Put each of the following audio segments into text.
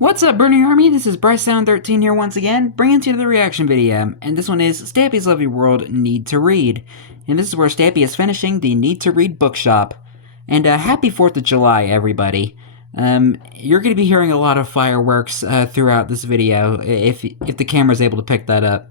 What's up, Burning Army? This is BryceAllen13 here once again, bringing to you the reaction video, and this one is Stampy's Lovely World Need to Read. And this is where Stampy is finishing the Need to Read bookshop. And happy 4th of July, everybody. You're going to be hearing a lot of fireworks throughout this video, if the camera's able to pick that up.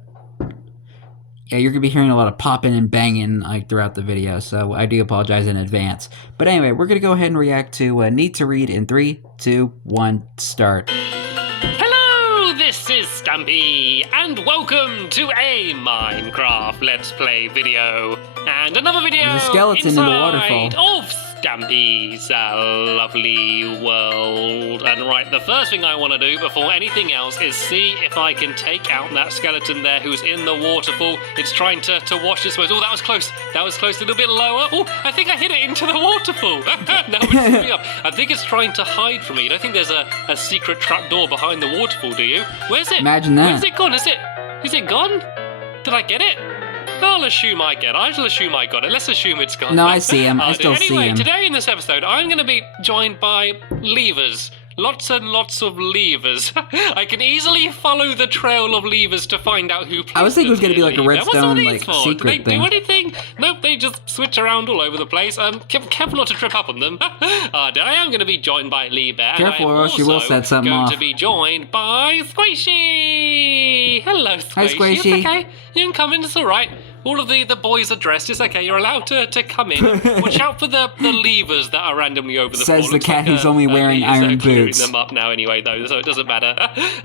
Yeah, you're going to be hearing a lot of popping and banging throughout the video, so I do apologize in advance. But anyway, we're going to go ahead and react to Need to Read in 3, 2, 1, start. Hello, this is Stampy, and welcome to a Minecraft Let's Play video. And another video There's a skeleton in the waterfall of Stampy's lovely world. And right, the first thing I want to do before anything else is see if I can take out that skeleton there who's in the waterfall. It's trying to wash its ways. Oh, that was close. That was close. A little bit lower. Oh, I think I hit it into the waterfall. Now it's moving up. I think it's trying to hide from me. You don't think there's a secret trapdoor behind the waterfall, do you? Where's it? Imagine that. Where's it gone? Is it gone? Did I get it? I'll assume I get it. I shall assume I got it. Let's assume it's gone. No, I see him. I still see him. Anyway, today in this episode, I'm going to be joined by levers. Lots and lots of levers. I can easily follow the trail of levers to find out who plays. I was thinking it was going to be like a redstone, like, secret do they thing. do anything? Nope, they just switch around all over the place. Careful not to I am going to be joined by Lee Bear. Careful, or else you will set something off. Going to be joined by Squishy. Hello, Squishy. Hi, Squishy. It's okay. You can come in. It's all right. All of the boys are dressed. It's okay. You're allowed to come in. Watch out for the levers that are randomly over the floor. Says the cat who's only wearing iron boots. Them up now anyway, though, so it doesn't matter.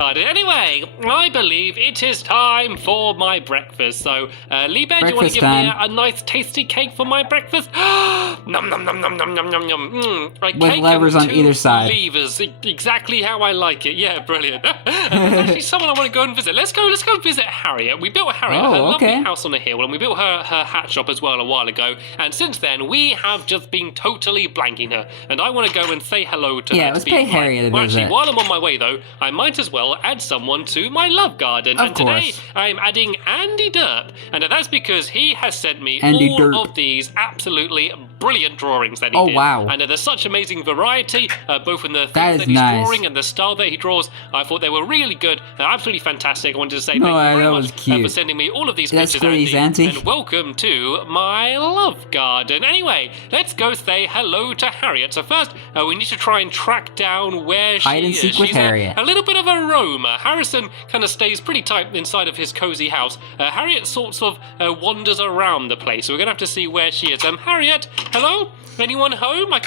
Anyway, I believe it is time for my breakfast. So, Lee Bear, do you want to give me a nice tasty cake for my breakfast? Nom nom nom nom nom nom nom nom. With levers on either side. Levers, exactly how I like it. Yeah, brilliant. There's actually someone I want to go and visit. Let's go visit Harriet. We built Harriet her lovely house on a hill. And we built her hat shop as well a while ago, and since then we have just been totally blanking her, and I want to go and say hello to her. Yeah, let's pay Harriet a visit. Actually, while I'm on my way though, I might as well add someone to my love garden. Of course. Today I'm adding Andy Derp, and that's because he has sent me Andy all Derp. of these absolutely brilliant drawings that he did. Oh, wow. And there's such amazing variety, both in the things that he's nice. drawing and the style that he draws. I thought they were really good, absolutely fantastic. I wanted to say thank you very much for sending me all of these pictures, Andy, and welcome to my love garden. Anyway, let's go say hello to Harriet. So first, we need to try and track down where she is. Hide and seek with Harriet. A little bit of a roamer. Harrison kind of stays pretty tight inside of his cozy house. Harriet sorts of wanders around the place. So we're gonna have to see where she is. Harriet, hello? Anyone home? I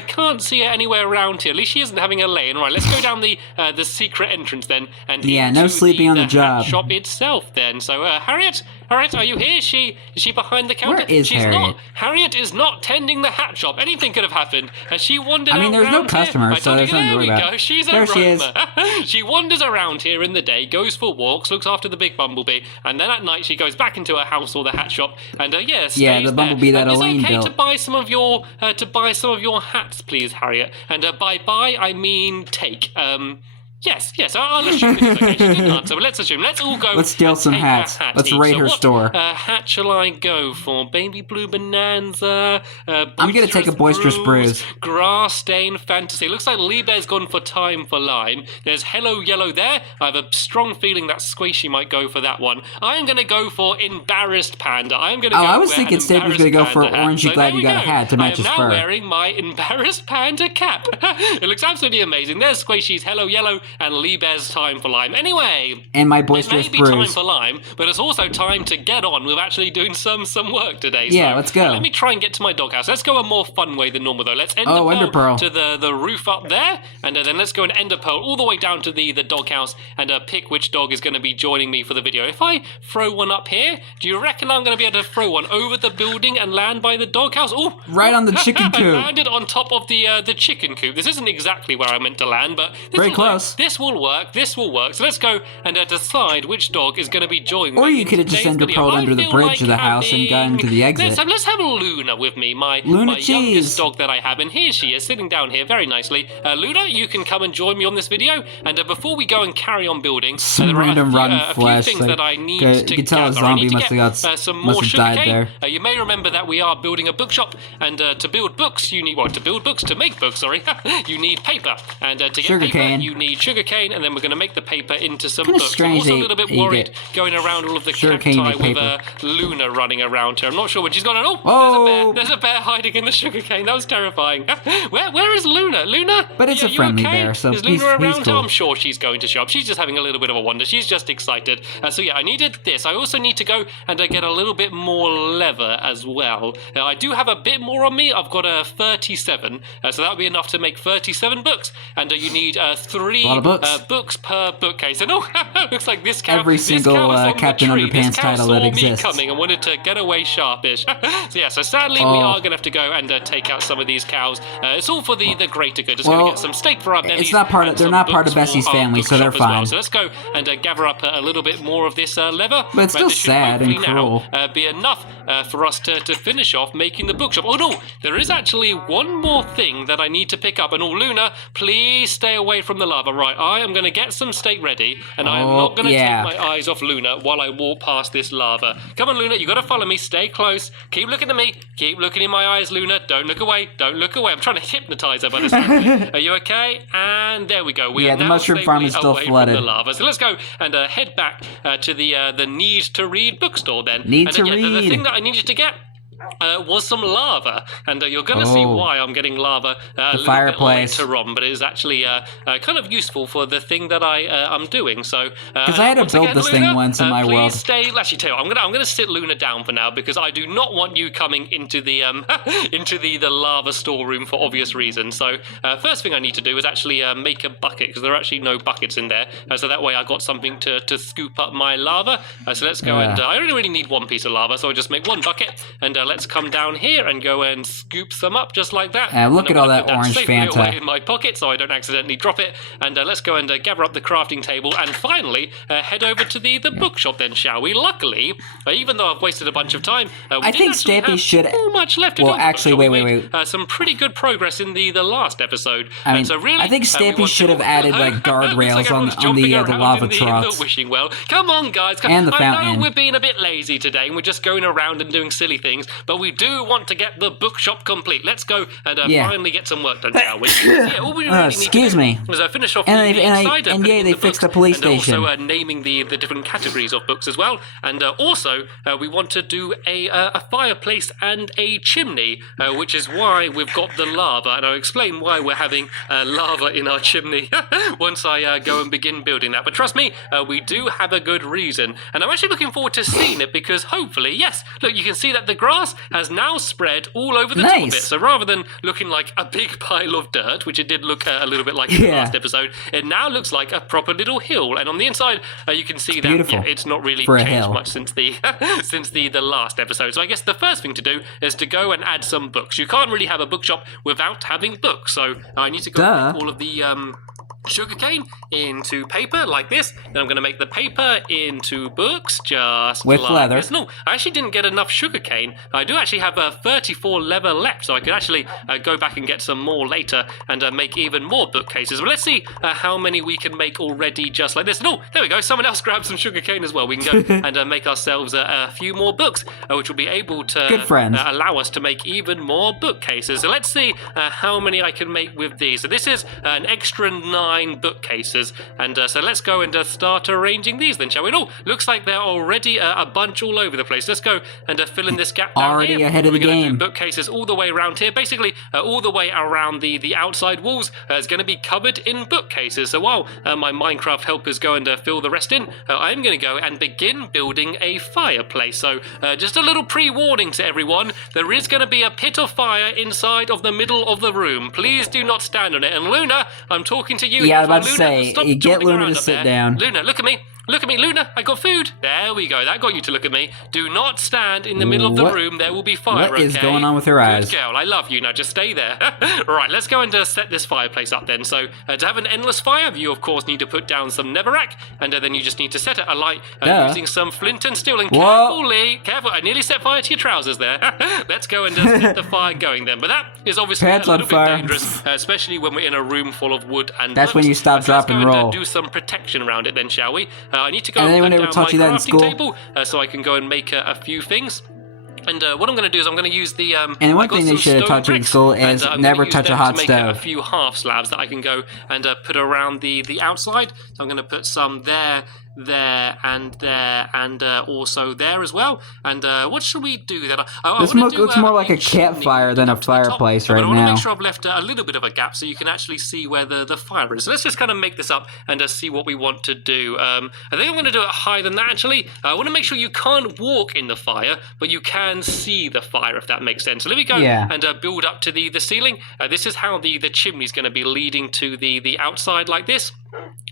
can't see her anywhere around here. At least she isn't having a lay-in. Right, let's go down the secret entrance then, and yeah, no sleeping on the job. Shop itself then. So Harriet, are you here? Is she behind the counter? Where is Harriet? Not. Harriet is not tending the hat shop. Anything could have happened. She wandered around. I mean, there's no customers, so there's nothing to worry about. There we go. She's there a she is. She wanders around here in the day, goes for walks, looks after the big bumblebee, and then at night she goes back into her house or the hat shop, and yeah, the bumblebee that Elaine built. Is it okay to buy some of your hats, please, Harriet? And by buy I mean take. Yes, I'll assume it's okay. She didn't answer, but let's assume. Let's all go. Let's steal some hats. Let's raid her store. What hat shall I go for? Baby Blue Bonanza? I'm going to take a Boisterous Bruise. Grass Stain Fantasy. Looks like Lee Bear's gone for Time for Lime. There's Hello Yellow there. I have a strong feeling that Squishy might go for that one. I am going to go for Embarrassed Panda. I am going to go I was thinking Stampy was going to go for Orangey Glad You Got a Hat to match his fur. I am now wearing my Embarrassed Panda cap. It looks absolutely amazing. There's Squishy's Hello Yellow and Lee Bear's Time for Lime. Anyway, and my Boisterous Bruise. It may be time for lime, but it's also time to get on with actually doing some work today. Yeah, so, let's go. Let me try and get to my doghouse. Let's go a more fun way than normal though. Let's end Ender Pearl to the roof up there, and then let's go and Ender Pearl all the way down to the doghouse and pick which dog is going to be joining me for the video. If I throw one up here, do you reckon I'm going to be able to throw one over the building and land by the doghouse? Oh, right on the chicken coop. I landed on top of the chicken coop. This isn't exactly where I meant to land, but very close. This will work. This will work. So let's go and decide which dog is going to be joining me. Or you could have just Ender-pearled under the bridge of the house and gotten to the exit. Let's have Luna with me, my youngest dog that I have. And here she is, sitting down here very nicely. Luna, you can come and join me on this video. And before we go and carry on building, some random rotten flesh. A few things that I need to you can tell a zombie must have died there. You may remember that we are building a bookshop. And to build books, you need, to make books, sorry, you need paper. And to get paper, you need sugarcane, and then we're going to make the paper into some Kinda books. strange I'm also a that little bit you worried get going around all of the sugarcane cacti and with paper. Luna running around here. I'm not sure when she's gone. Oh, Whoa. there's a bear hiding in the sugarcane. That was terrifying. Where is Luna? Luna? But it's a you friendly okay? bear, so is Luna he's around? cool. Oh, I'm sure she's going to show up. She's just having a little bit of a wander. She's just excited. So yeah, I needed this. I also need to go and get a little bit more leather as well. I do have a bit more on me. I've got 37, so that would be enough to make 37 books. And you need 3 lot of books. Books per bookcase. And oh, looks like this cow. Every this single cow is on Captain the tree. Underpants this cow title saw that me exists. coming and wanted to get away sharpish. So sadly we are going to have to go and take out some of these cows. It's all for the greater good. Just going to get some steak for our bellies. It's not part of. They're not part of books Bessie's for our family, so they're bookshop as well. fine. So let's go and gather up a little bit more of this leather. But it's still this should sad and hopefully cruel. now be enough for us to finish off making the bookshop. Oh no, there is actually one more thing that I need to pick up. And oh, Luna, please stay away from the lava. Right, I am going to get some steak ready, and I am not going to take my eyes off Luna while I walk past this lava. Come on, Luna, you got to follow me. Stay close. Keep looking at me. Keep looking in my eyes, Luna. Don't look away. Don't look away. I'm trying to hypnotize her by this time. Are you okay? And there we go. We are the now mushroom farm safely is still away flooded. from the lava. So let's go and head back to the Need to Read bookstore then. Need and to the read. thing that I needed to get was some lava, and you're going to see why I'm getting lava a little fireplace. bit later on, but it is actually kind of useful for the thing that I'm doing. So because I had to build this thing once in my please world. Stay. Actually, tell you, I'm gonna sit Luna down for now because I do not want you coming into the into the lava storeroom for obvious reasons. So first thing I need to do is actually make a bucket because there are actually no buckets in there. So that way I got something to scoop up my lava. So let's go and I only really need one piece of lava, so I just make one bucket and let's come down here and go and scoop some up just like that. Look at all that orange Fanta away in my pocket so I don't accidentally drop it. And let's go and gather up the crafting table and finally head over to the bookshop then, shall we? Luckily, even though I've wasted a bunch of time, I think Stampy should. Too much left to do. Well, actually, wait. We made, some pretty good progress in the last episode. I mean, so really, I think Stampy should have added like guardrails on the lava troughs. The wishing well. Come on, guys. And the fountain. I know we're being a bit lazy today and we're just going around and doing silly things, but we do want to get the bookshop complete. Let's go and finally get some work done, shall we? All we really excuse me. Was finish off and the inside. And they fixed the police station. And also naming the different categories of books as well. And also, we want to do a fireplace and a chimney, which is why we've got the lava. And I'll explain why we're having lava in our chimney once I go and begin building that. But trust me, we do have a good reason. And I'm actually looking forward to seeing it because hopefully, yes, look, you can see that the grass has now spread all over the top of it. So rather than looking like a big pile of dirt, which it did look a little bit like in the last episode, it now looks like a proper little hill. And on the inside, you can see that it's not really changed much since the since the last episode. So I guess the first thing to do is to go and add some books. You can't really have a bookshop without having books. So I need to go and make all of the sugarcane into paper like this. Then I'm going to make the paper into books just with like leather. This. No, I actually didn't get enough sugarcane. I do actually have 34 leather left, so I could actually go back and get some more later and make even more bookcases. But let's see how many we can make already just like this. No, there we go. Someone else grabbed some sugarcane as well. We can go and make ourselves a few more books, which will be able to allow us to make even more bookcases. So let's see how many I can make with these. So this is an extra 9 bookcases, and so let's go and start arranging these then, shall we? Oh, looks like they're already a bunch all over the place. Let's go and fill in this gap down already here. ahead of the game. We're going to do bookcases all the way around here. Basically, all the way around the outside walls is going to be covered in bookcases. So while my Minecraft helpers go and fill the rest in, I'm going to go and begin building a fireplace. So just a little pre-warning to everyone, there is going to be a pit of fire inside of the middle of the room. Please do not stand on it. And Luna, I'm talking to you. Yeah, I was about to Luna, say, you get Luna to sit down. Luna, look at me. Look at me, Luna, I got food. There we go, that got you to look at me. Do not stand in the middle of the room, there will be fire, What is going on with her eyes? Good girl, I love you, now just stay there. Right, let's go and set this fireplace up then. So, to have an endless fire, you of course need to put down some netherrack, and then you just need to set it alight using some flint and steel. And careful, I nearly set fire to your trousers there. Let's go and get the fire going then. But that is obviously a little bit dangerous, especially when we're in a room full of wood and That's when you stop, drop, and roll. Let's go and do some protection around it then, shall we? I need to go and and put down my crafting table so I can go and make a few things. And what I'm going to do is I'm going to use the... And one thing they should have taught you in school is never touch a hot stove. A few half slabs that I can go and put around the outside. So I'm going to put some there, and also there as well. And what should we do then? This looks more like a campfire than a fireplace right now. I want to make sure I've left a little bit of a gap so you can actually see where the fire is. So let's just kind of make this up and see what we want to do. I think I'm going to do it higher than that, actually. I want to make sure you can't walk in the fire, but you can see the fire, if that makes sense. So let me go and build up to the ceiling. This is how the chimney is going to be leading to the outside like this.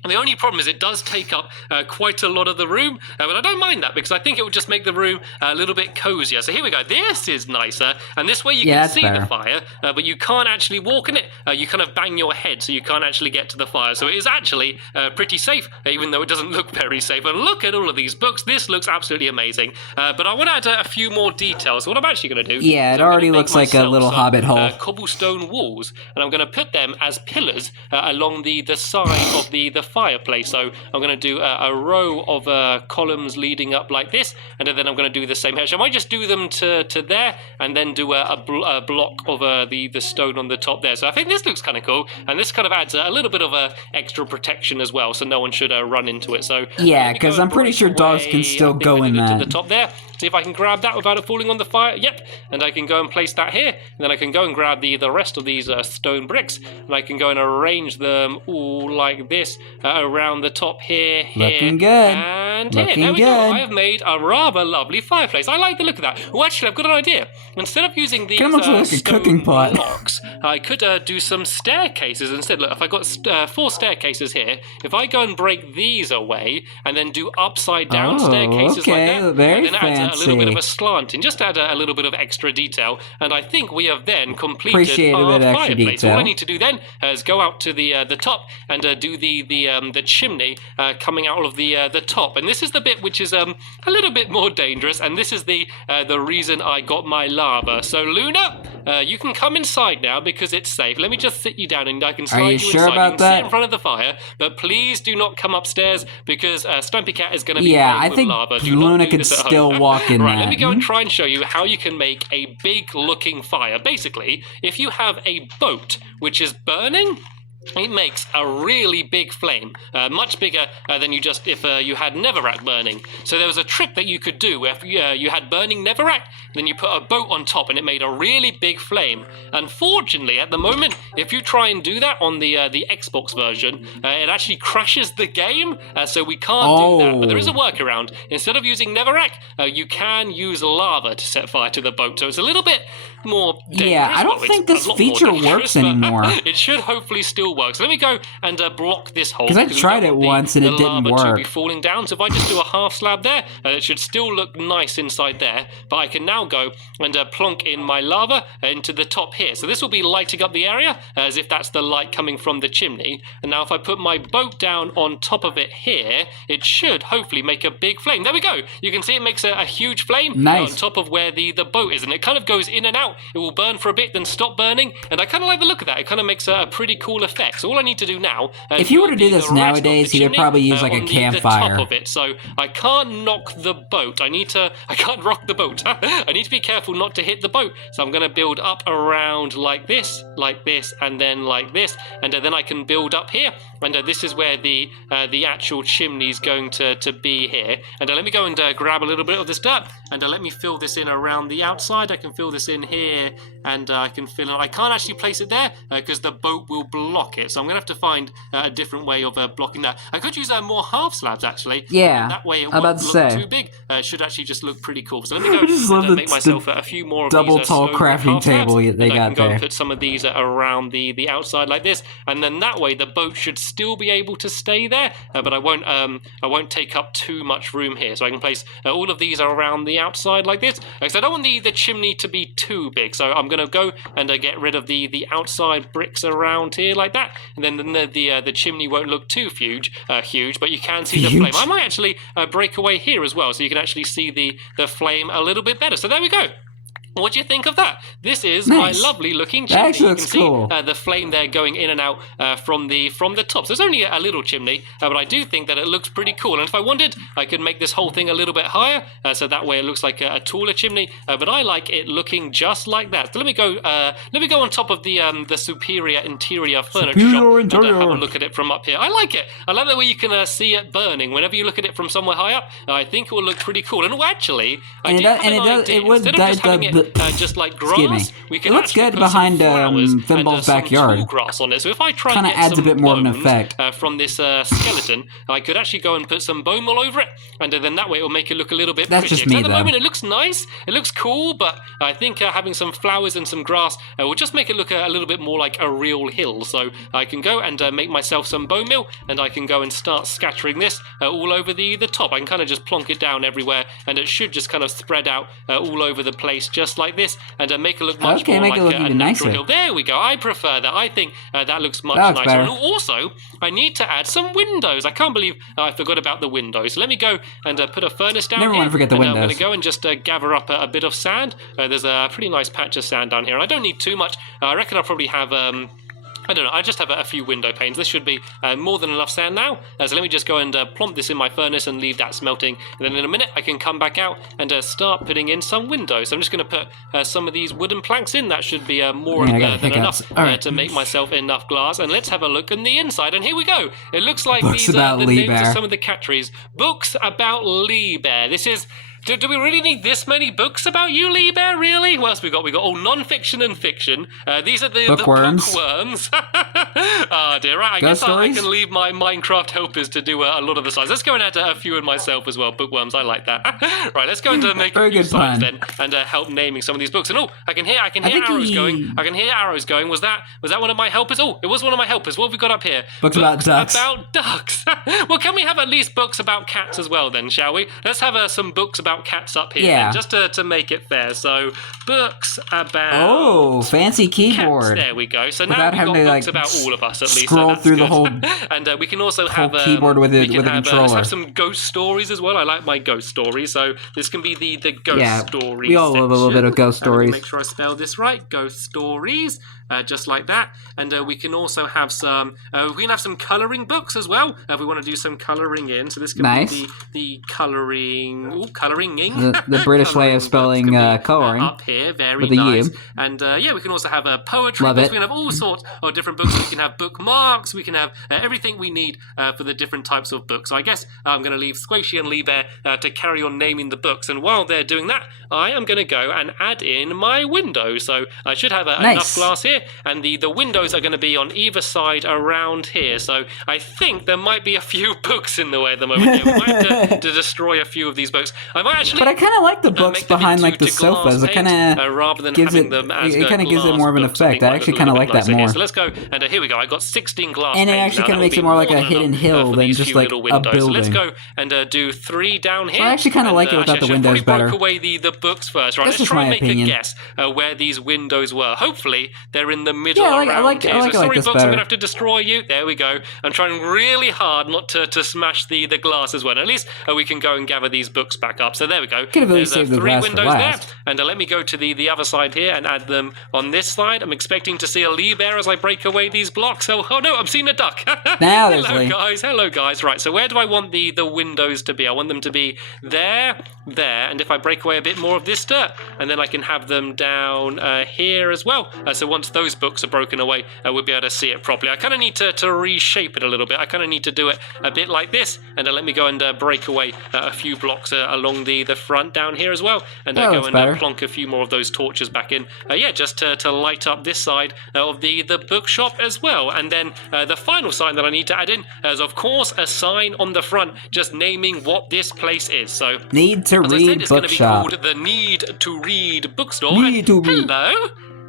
And the only problem is it does take up quite a lot of the room, but I don't mind that because I think it will just make the room a little bit cozier. So here we go. This is nicer, and this way you can see the fire, but you can't actually walk in it. You kind of bang your head, so you can't actually get to the fire. So it is actually pretty safe, even though it doesn't look very safe. And look at all of these books. This looks absolutely amazing. But I want to add a few more details. So what I'm actually going to do... Yeah, it already looks like a little hobbit hole. Cobblestone walls, and I'm going to put them as pillars along the side of the fireplace. So I'm going to do a row of columns leading up like this, and then I'm going to do the same here. So I might just do them to there, and then do a block of the stone on the top there. So I think this looks kind of cool, and this kind of adds a little bit of extra protection as well, so no one should run into it. So yeah, because I'm pretty sure dogs can still go in that. To the top there. See if I can grab that without it falling on the fire. Yep, and I can go and place that here, and then I can go and grab the rest of these stone bricks, and I can go and arrange them all like this around the top here, Looking good. And here. There we go. I have made a rather lovely fireplace. I like the look of that. Oh, actually, I've got an idea. Instead of using these looks like a cooking pot blocks, I could do some staircases instead. Look, if I got 4 staircases here, if I go and break these away and then do upside down staircases like that, very and then fancy. add a little bit of a slant and just add a little bit of extra detail, and I think we have then completed our fireplace. All I need to do then is go out to the top and do the chimney coming out of the top, and this is the bit which is a little bit more dangerous, and this is the reason I got my lava. So Luna, you can come inside now because it's safe. Let me just sit you down and I can slide you inside. Sure about you can that? sit in front of the fire, but please do not come upstairs because Stampy Cat is going to be I with think lava. Luna can still walk in Right, that. let me go and try and show you how you can make a big looking fire. Basically, if you have a boat which is burning, it makes a really big flame, much bigger than if you had netherrack burning. So there was a trick that you could do where if you had burning netherrack, then you put a boat on top and it made a really big flame. Unfortunately, at the moment, if you try and do that on the Xbox version, it actually crashes the game, so we can't do that. But there is a workaround. Instead of using netherrack, you can use lava to set fire to the boat. So it's a little bit more dangerous. Yeah, I don't think this feature works anymore. It should hopefully still work. So let me go and block this hole. Because I tried it once and it didn't work. To be falling down. So if I just do a half slab there, it should still look nice inside there. But I can now go and plonk in my lava into the top here. So this will be lighting up the area as if that's the light coming from the chimney. And now if I put my boat down on top of it here, it should hopefully make a big flame. There we go. You can see it makes a huge flame on top of where the boat is. And it kind of goes in and out. It will burn for a bit, then stop burning. And I kind of like the look of that. It kind of makes a pretty cool effect. So all I need to do now... if you were to do this nowadays, you would probably use like a campfire. The top of it. So I can't knock the boat. I can't rock the boat. I need to be careful not to hit the boat. So I'm going to build up around like this, and then like this. And then I can build up here. And this is where the actual chimney is going to be here. And let me go and grab a little bit of this dirt. And let me fill this in around the outside. I can fill this in here. And I can fill it. I can't actually place it there because the boat will block it. So I'm going to have to find a different way of blocking that. I could use more half slabs actually. Yeah, that way it won't look too big. It should actually just look pretty cool. So let me go and make myself a few more of double these tall crafting table they got I can go there. And put some of these around the outside like this, and then that way the boat should still be able to stay there. But I won't take up too much room here. So I can place all of these around the outside like this. So I don't want the chimney to be too big. So I'm going to go and get rid of the outside bricks around here like that, and then the chimney won't look too huge, but you can see the flame. I might actually break away here as well, so you can actually see the flame a little bit better. So there we go. What do you think of that? This is Nice. my lovely looking That chimney. actually You can looks see cool. the flame there going in and out from the top. So it's only a little chimney, but I do think that it looks pretty cool. And if I wanted, I could make this whole thing a little bit higher, so that way it looks like a taller chimney. But I like it looking just like that. So let me go on top of the superior interior furniture shop and have a look at it from up here. I like it. I like the way you can see it burning. Whenever you look at it from somewhere high up, I think it will look pretty cool. And actually, And it would just like grass, we can it looks good put behind some flowers Thimbl's and backyard. some tall grass on it. So if I try Kinda and get adds a some bit more of an bones, effect. From this skeleton, I could actually go and put some bone meal over it, and then that way it will make it look a little bit That's prettier. just me, At the though. moment, it looks nice, it looks cool, but I think having some flowers and some grass will just make it look a little bit more like a real hill. So I can go and make myself some bone meal, and I can go and start scattering this all over the top. I can kind of just plonk it down everywhere, and it should just kind of spread out all over the place just like this, and make it look much more like a natural hill. There we go. I prefer that. I think that looks much nicer. Better. And also, I need to add some windows. I can't believe I forgot about the windows. So let me go and put a furnace down here. Never want to forget the windows. I'm going to go and just gather up a bit of sand. There's a pretty nice patch of sand down here. And I don't need too much. I reckon I'll probably have... I don't know, I just have a few window panes. This should be more than enough sand now. So let me just go and plonk this in my furnace and leave that smelting. And then in a minute, I can come back out and start putting in some windows. So I'm just going to put some of these wooden planks in. That should be more than enough to make myself enough glass. And let's have a look on the inside. And here we go. It looks like Books these about are the Lee names Bear. of some of the cat trees. Books about Lee Bear. This is... Do we really need this many books about you, Lee Bear? Really? What else we got? We got all non-fiction and fiction. These are the Bookworms. bookworms. Oh dear, right. I guess I can leave my Minecraft helpers to do a lot of the signs. Let's go and add a few in myself as well. Bookworms, I like that. Right, let's go and make a few signs then, and help naming some of these books. And I can hear arrows going. I can hear arrows going. Was that one of my helpers? Oh, it was one of my helpers. What have we got up here? Books about ducks. About ducks. Well, can we have at least books about cats as well then, shall we? Let's have some books about cats up here, then, just to make it fair. So, books about fancy keyboard. cats. There we go. So now Without we've got having to, books about all of us at least. scroll So that's through good. the whole and we can also have keyboard with a controller. Let's have some ghost stories as well. I like my ghost stories. So this can be the ghost stories. We all love a little bit of ghost stories. Make sure I spell this right. Ghost stories. Just like that, and we can also have some. We can have some colouring books as well. If we want to do some colouring in, so this can be the colouring. Colouringing. The British way of spelling colouring. Up here, very with a nice. U. And we can also have poetry Love books. it. We can have all sorts of different books. We can have bookmarks. We can have everything we need for the different types of books. So I guess I'm going to leave Squishy and Lee Bear to carry on naming the books. And while they're doing that, I am going to go and add in my windows. So I should have enough glass here. And the windows are going to be on either side around here. So I think there might be a few books in the way at the moment. We might have to destroy a few of these books. I might actually... But I kind of like the books behind like the sofas. It kind of rather than gives having it. them as It kind of gives it more of an effect. I actually kind of like that more. So let's go, and here we go. I got 16 glass and it panes actually now. kind of makes it more like a hidden hill than just like a building. So let's go and do 3 down here. So I actually kind of like it without the windows better. Broke away the books first. Right, let's try and make a guess where these windows were. Hopefully they're in the middle around here. So sorry, books, I'm going to have to destroy you. There we go. I'm trying really hard not to smash the glass as well. At least we can go and gather these books back up. So there we go. Could have really saved the 3 glass windows for last. there. And let me go to the other side here and add them on this side. I'm expecting to see a Lee Bear as I break away these blocks. Oh no, I'm seeing a duck. Now there's Hello Lee. guys. Hello guys. Right, so where do I want the windows to be? I want them to be there, and if I break away a bit more of this dirt, and then I can have them down here as well. So once those books are broken away, we'll be able to see it properly. I kind of need to reshape it a little bit. I kind of need to do it a bit like this, and let me go and break away a few blocks along the front down here as well, and go and plonk a few more of those torches back in. Just to light up this side of the bookshop as well. And then the final sign that I need to add in is, of course, a sign on the front just naming what this place is. So Need to as I Read said, it's going to be Bookshop. called the Need to Read Bookstore. Need to Read. Hello.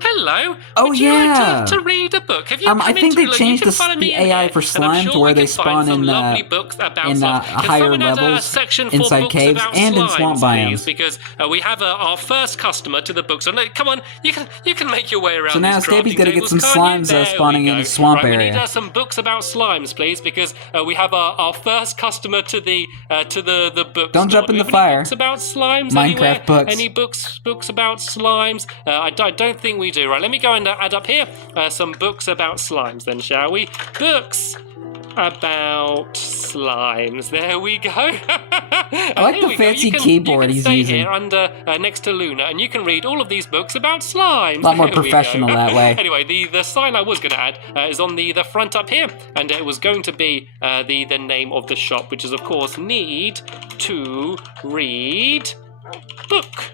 Hello. Oh, Would you yeah. like to read a book? Have you I think they changed the AI for slime to where they spawn in higher levels, inside caves, and in swamp biomes. Because we have our first customer to the books. So no, come on, you can make your way around. So now Stampy's gonna get some slimes spawning in the swamp area. We need some books about slimes, please, because we have our first customer to the book. Don't jump in the fire. Books about slimes Minecraft anywhere? books. Any books about slimes? I don't think we do. Right, let me go and add up here some books about slimes then, shall we? Books about slimes. There we go. I like the fancy keyboard he's using. Here under next to Luna, and you can read all of these books about slimes. A lot more professional that way. Anyway, the sign I was going to add is on the front up here, and it was going to be the name of the shop, which is of course Need to Read Book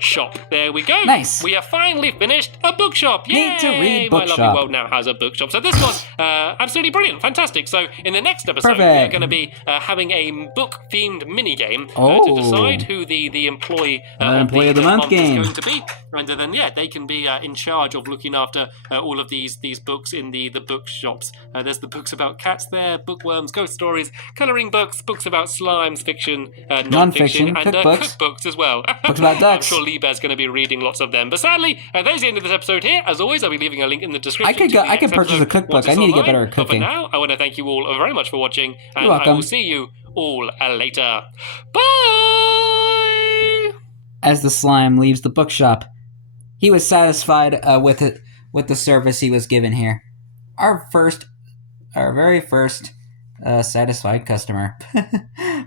Shop. There we go. Nice. We have finally finished a bookshop. Yay! Need to Read Bookshop. My lovely world now has a bookshop. So this was absolutely brilliant, fantastic. So in the next episode, Perfect. we're going to be having a book-themed mini-game to decide who the employee of the month game is going to be. And then, yeah, they can be in charge of looking after all of these books in the bookshops. There's the books about cats there, bookworms, ghost stories, colouring books, books about slimes, fiction, non-fiction, and cookbooks as well. Books about ducks. I'm sure Liebherr's going to be reading lots of them. But sadly, that is the end of this episode here. As always, I'll be leaving a link in the description. I could purchase a cookbook. I need to get better at cooking. But for now, I want to thank you all very much for watching. And You're welcome. I will see you all later. Bye! As the slime leaves the bookshop, he was satisfied with the service he was given here. Our very first satisfied customer.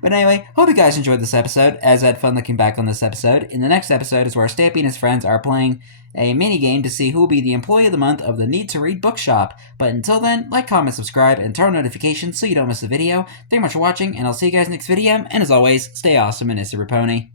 But anyway, hope you guys enjoyed this episode, as I had fun looking back on this episode. In the next episode is where Stampy and his friends are playing a mini game to see who will be the employee of the month of the Need to Read Bookshop. But until then, like, comment, subscribe, and turn on notifications so you don't miss a video. Thank you much for watching, and I'll see you guys next video. And as always, stay awesome and it's a pony.